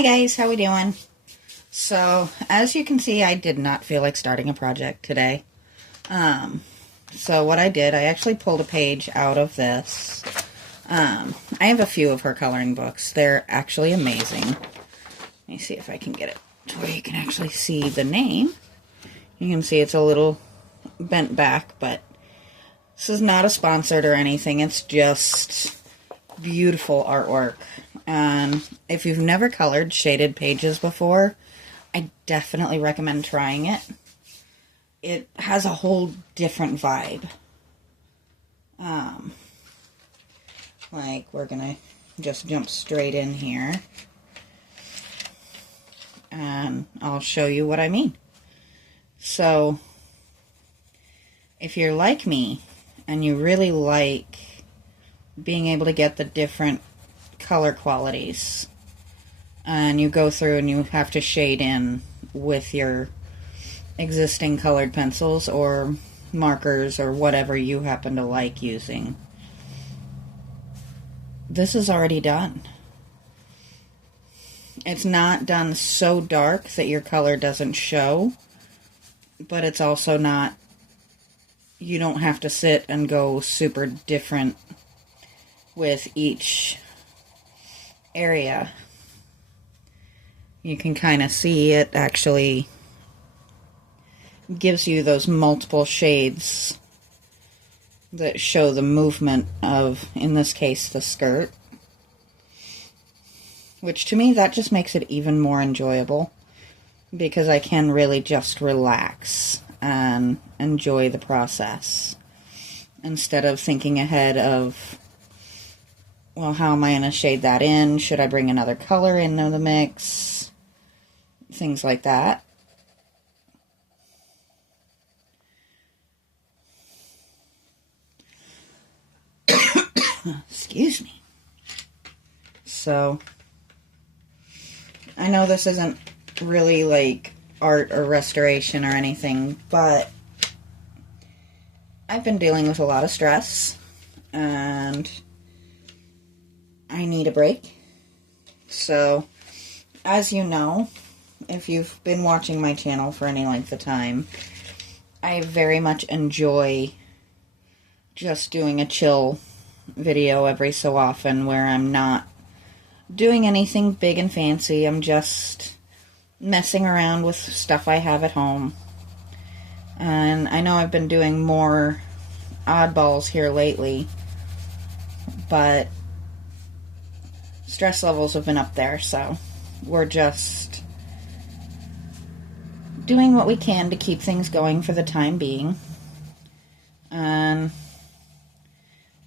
Hi guys, how we doing? So, as you can see, I did not feel like starting a project today. So what I did, I actually pulled a page out of this. I have a few of her coloring books. They're actually amazing. Let me see if I can get it to where you can actually see the name. You can see it's a little bent back, but this is not a sponsored or anything. It's just beautiful artwork. And if you've never colored shaded pages before, I definitely recommend trying it. It has a whole different vibe. Like, we're gonna just jump straight in here, and I'll show you what I mean. So, if you're like me, and you really like being able to get the different color qualities, and you go through and you have to shade in with your existing colored pencils or markers or whatever you happen to like using, this is already done. It's not done so dark that your color doesn't show, but it's also not, you don't have to sit and go super different with each area. You can kind of see it actually gives you those multiple shades that show the movement of, in this case, the skirt. Which to me, that just makes it even more enjoyable, because I can really just relax and enjoy the process instead of thinking ahead of, well, how am I going to shade that in? Should I bring another color into the mix? Things like that. Excuse me. So, I know this isn't really like art or restoration or anything, but I've been dealing with a lot of stress, and I need a break. So, as you know, if you've been watching my channel for any length of time, I very much enjoy just doing a chill video every so often where I'm not doing anything big and fancy. I'm just messing around with stuff I have at home. And I know I've been doing more oddballs here lately, but stress levels have been up there, so we're just doing what we can to keep things going for the time being. And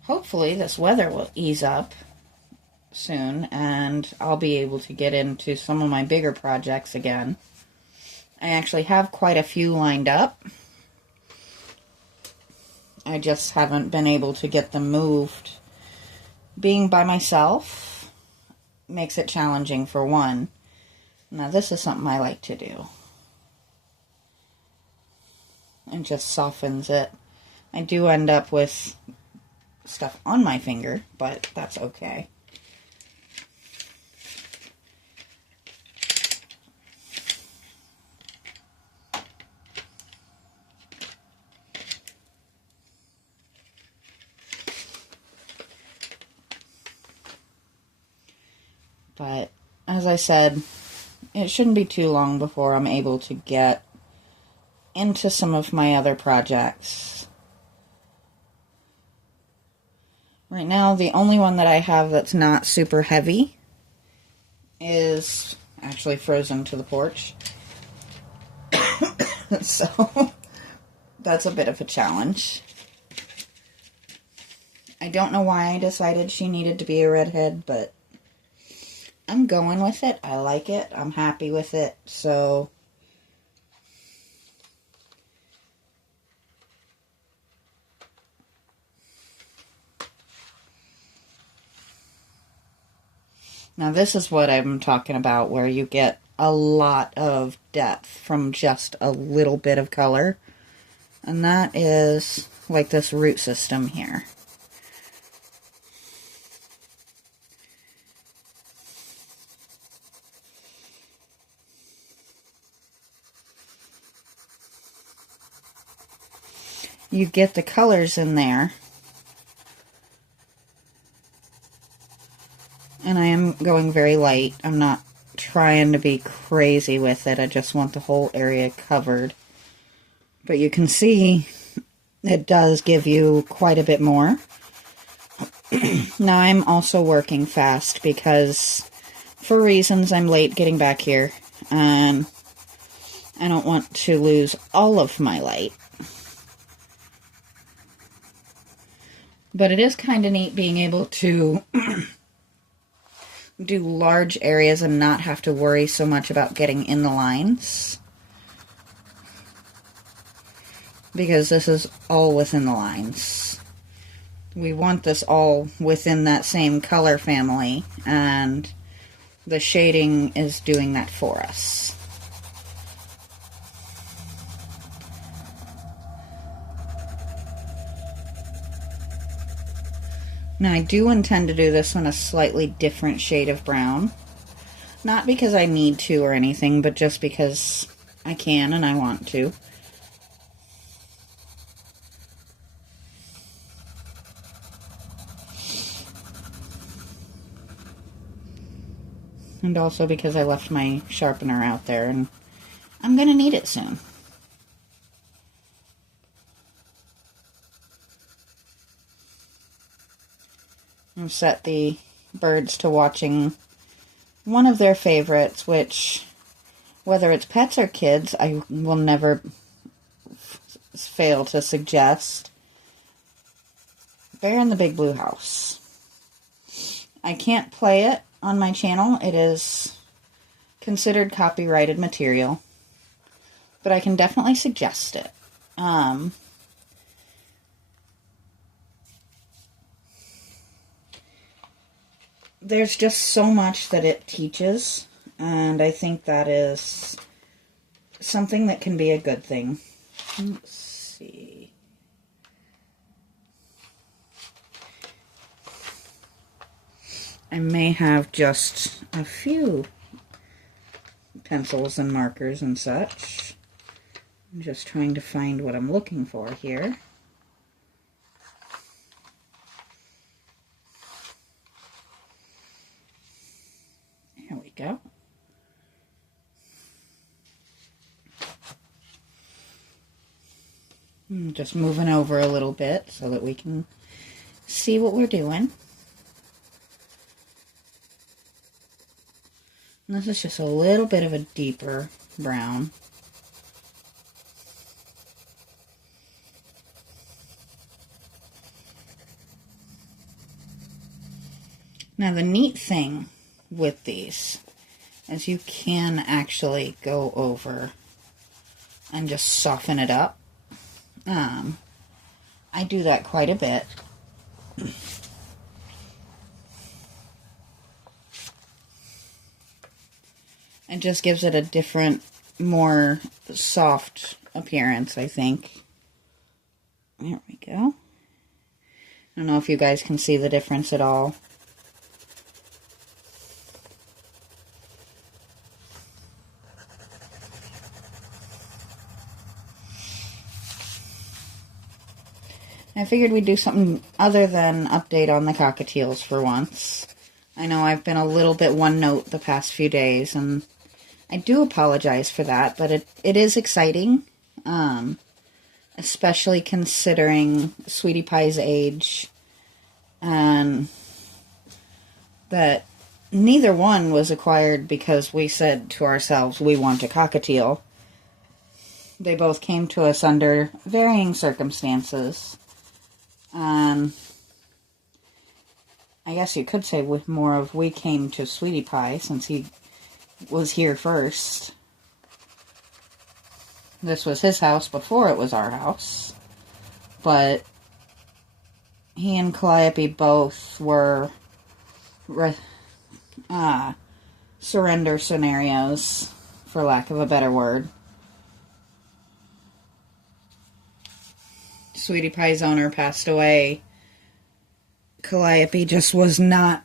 hopefully this weather will ease up soon, and I'll be able to get into some of my bigger projects again. I actually have quite a few lined up. I just haven't been able to get them moved. Being by myself makes it challenging, for one. Now this is something I like to do. It just softens it. I do end up with stuff on my finger, but that's okay. But, as I said, it shouldn't be too long before I'm able to get into some of my other projects. Right now, the only one that I have that's not super heavy is actually frozen to the porch. So, that's a bit of a challenge. I don't know why I decided she needed to be a redhead, but I'm going with it. I like it. I'm happy with it. So, now this is what I'm talking about, where you get a lot of depth from just a little bit of color. And that is like this root system here. you get the colors in there. And I am going very light. I'm not trying to be crazy with it. I just want the whole area covered. But you can see it does give you quite a bit more. Now I'm also working fast because for reasons I'm late getting back here. And I don't want to lose all of my light. But it is kind of neat being able to do large areas and not have to worry so much about getting in the lines, because this is all within the lines. We want this all within that same color family, and the shading is doing that for us. Now I do intend to do this one a slightly different shade of brown. Not because I need to or anything, but just because I can and I want to. And also because I left my sharpener out there and I'm going to need it soon. I've set the birds to watching one of their favorites, which, whether it's pets or kids, I will never fail to suggest. Bear in the Big Blue House. I can't play it on my channel. It is considered copyrighted material, but I can definitely suggest it. There's just so much that it teaches, and I think that is something that can be a good thing. Let's see. I may have just a few pencils and markers and such. I'm just trying to find what I'm looking for here. There we go. I'm just moving over a little bit so that we can see what we're doing. And this is just a little bit of a deeper brown. Now the neat thing with these is you can actually go over and just soften it up. I do that quite a bit. It just gives it a different, more soft appearance, I think. There we go. I don't know if you guys can see the difference at all. I figured we'd do something other than update on the cockatiels for once. I know I've been a little bit one note the past few days, and I do apologize for that, but it is exciting, especially considering Sweetie Pie's age, and that neither one was acquired because we said to ourselves we want a cockatiel. They both came to us under varying circumstances. I guess you could say with more of we came to Sweetie Pie since he was here first. This was his house before it was our house. But he and Calliope both were surrender scenarios, for lack of a better word. Sweetie Pie's owner passed away. Calliope just was not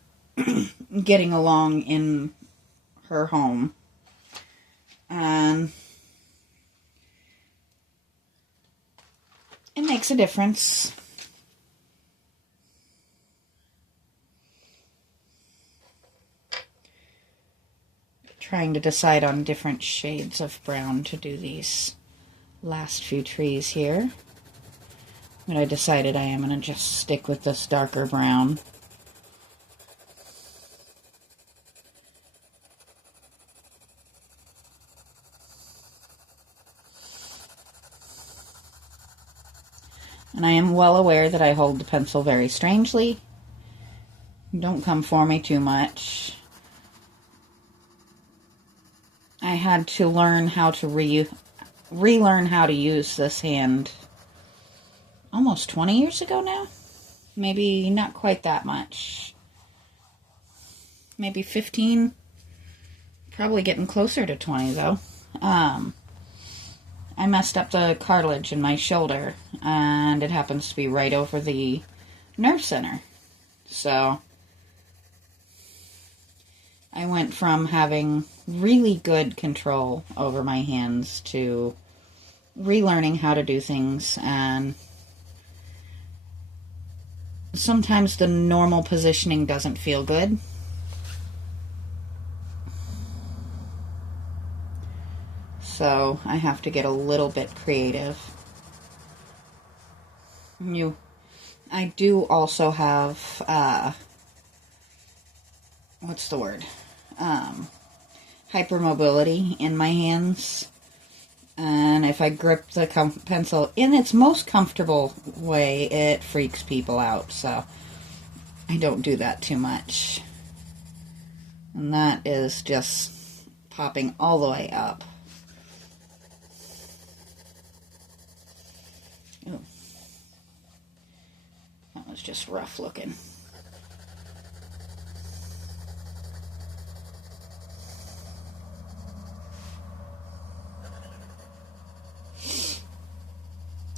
getting along in her home. And it makes a difference. Trying to decide on different shades of brown to do these last few trees here. But I decided I am going to just stick with this darker brown. And I am well aware that I hold the pencil very strangely. Don't come for me too much. I had to learn how to relearn how to use this hand almost 20 years ago now. Maybe not quite that much. Maybe 15. Probably getting closer to 20 though. I messed up the cartilage in my shoulder, and it happens to be right over the nerve center. So I went from having really good control over my hands to relearning how to do things, and sometimes the normal positioning doesn't feel good. So I have to get a little bit creative. I do also have, what's the word? Hypermobility in my hands. And if I grip the pencil in its most comfortable way, it freaks people out. So I don't do that too much. And that is just popping all the way up. Ooh. That was just rough looking.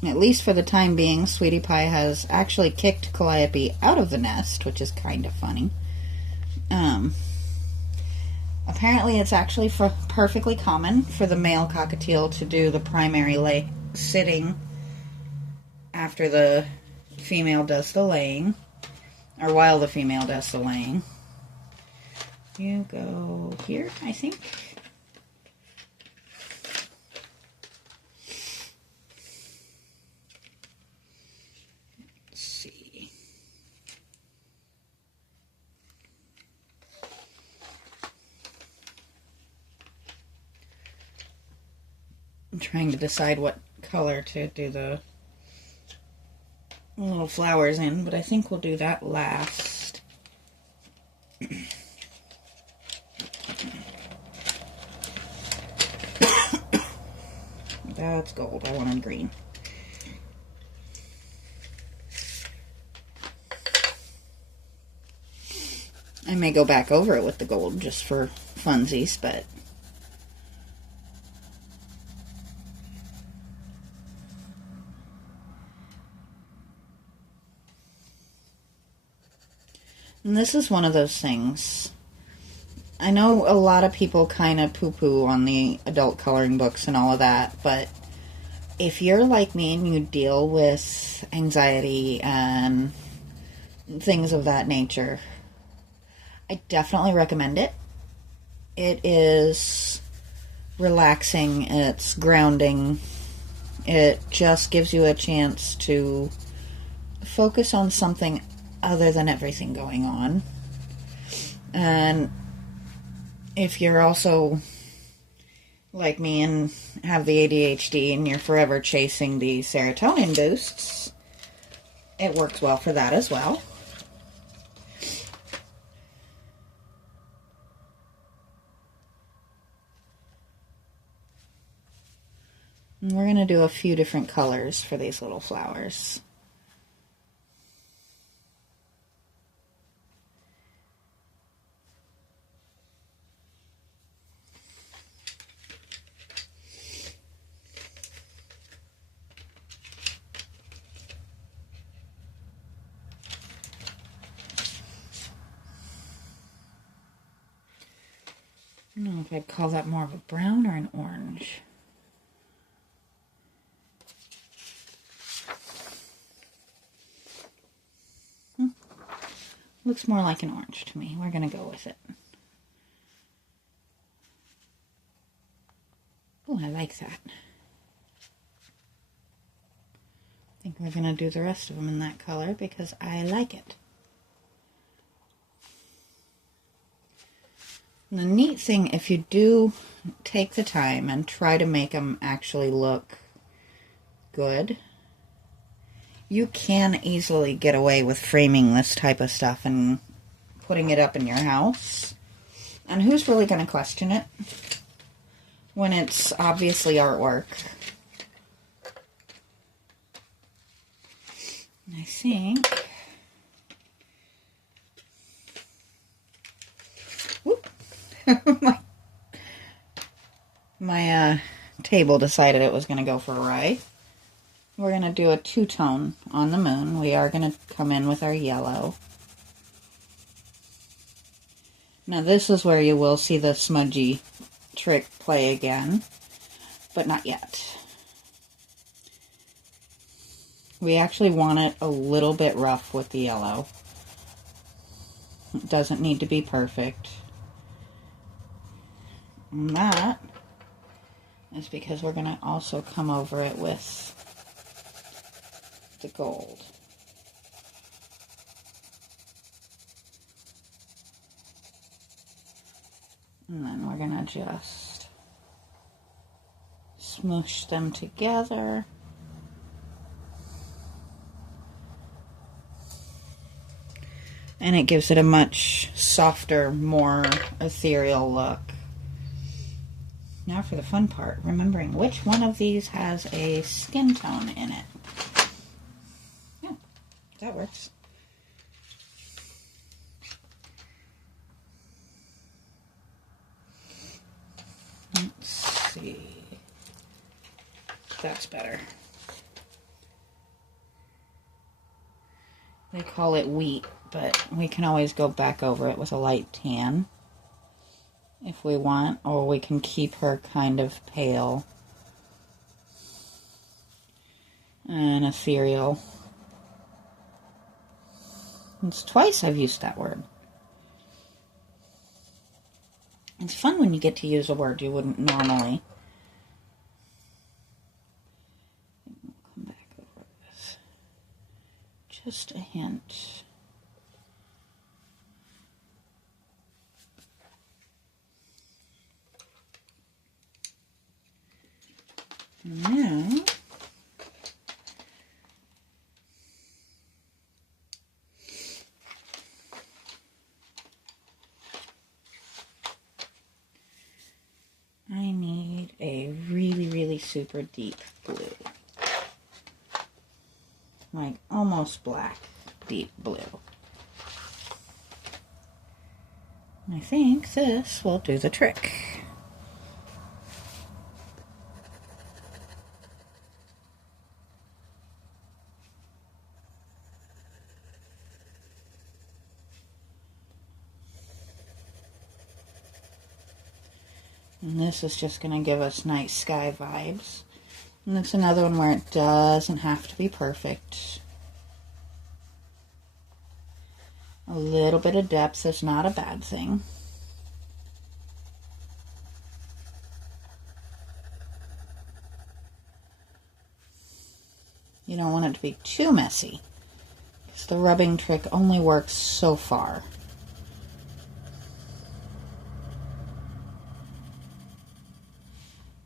At least for the time being, Sweetie Pie has actually kicked Calliope out of the nest, which is kind of funny. Apparently it's actually perfectly common for the male cockatiel to do the primary sitting after the female does the laying, or while the female does the laying. You go here, I think. Let's see. I'm trying to decide what color to do the little flowers in, but I think we'll do that last. That's gold. I want them green. I may go back over it with the gold just for funsies, but and this is one of those things. I know a lot of people kind of poo-poo on the adult coloring books and all of that, but if you're like me and you deal with anxiety and things of that nature, I definitely recommend it. It is relaxing, it's grounding, it just gives you a chance to focus on something other than everything going on. And if you're also like me and have the ADHD and you're forever chasing the serotonin boosts, it works well for that as well. And we're going to do a few different colors for these little flowers. I don't know if I'd call that more of a brown or an orange. looks more like an orange to me. We're going to go with it. Oh, I like that. I think we're going to do the rest of them in that color because I like it. The neat thing, if you do take the time and try to make them actually look good, you can easily get away with framing this type of stuff and putting it up in your house. And who's really going to question it when it's obviously artwork? I think... Whoop. my table decided it was going to go for a ride. We're going to do a two-tone on the moon. We are going to come in with our yellow. Now this is where you will see the smudgy trick play again, but not yet. We actually want it a little bit rough with the yellow. It doesn't need to be perfect. And that is because we're going to also come over it with the gold. And then we're going to just smoosh them together. And it gives it a much softer, more ethereal look. Now for the fun part, remembering which one of these has a skin tone in it. Yeah, that works. Let's see. That's better. They call it wheat, but we can always go back over it with a light tan if we want, or we can keep her kind of pale and ethereal. It's twice I've used that word. It's fun when you get to use a word you wouldn't normally. Come back over this. Just a hint. Now, I need a really super deep blue. Like almost black, deep blue. And I think this will do the trick. And this is just going to give us nice sky vibes. And it's another one where it doesn't have to be perfect. A little bit of depth is not a bad thing. You don't want it to be too messy, because the rubbing trick only works so far.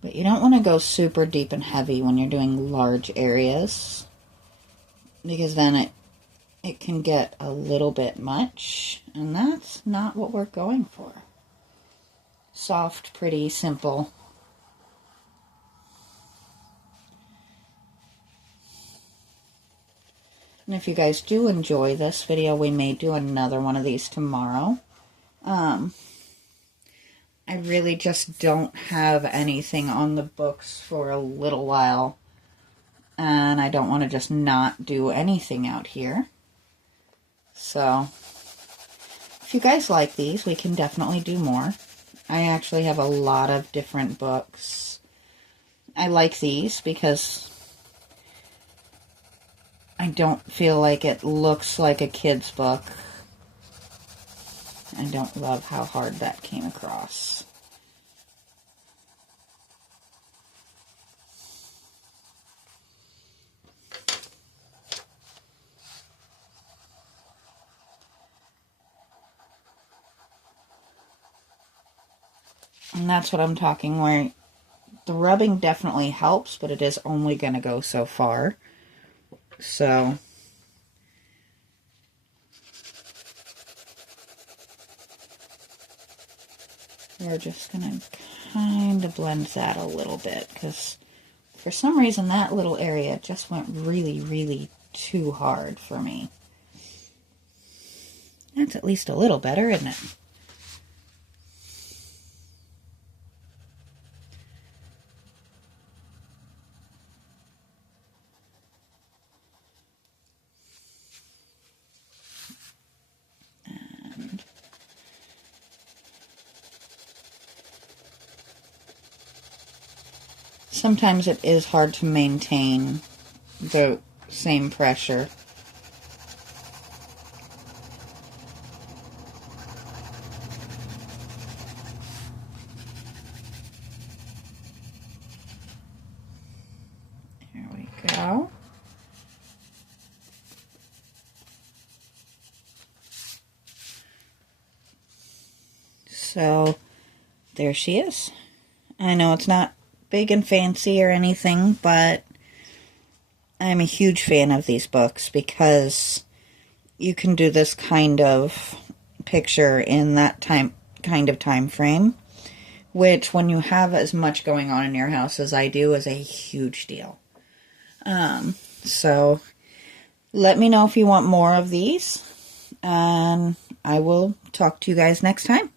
But you don't want to go super deep and heavy when you're doing large areas, because then it can get a little bit much, and that's not what we're going for. Soft, pretty, simple. And if you guys do enjoy this video, we may do another one of these tomorrow. I really just don't have anything on the books for a little while. And I don't want to just not do anything out here. So, if you guys like these, we can definitely do more. I actually have a lot of different books. I like these because I don't feel like it looks like a kid's book. I don't love how hard that came across. And that's what I'm talking, where the rubbing definitely helps, but it is only going to go so far. So we're just going to kind of blend that a little bit, because for some reason that little area just went really, really too hard for me. That's at least a little better, isn't it? Sometimes it is hard to maintain the same pressure. There we go. So there she is. I know it's not big and fancy or anything, but I'm a huge fan of these books because you can do this kind of picture in that kind of time frame, which when you have as much going on in your house as I do is a huge deal. So let me know if you want more of these, and I will talk to you guys next time.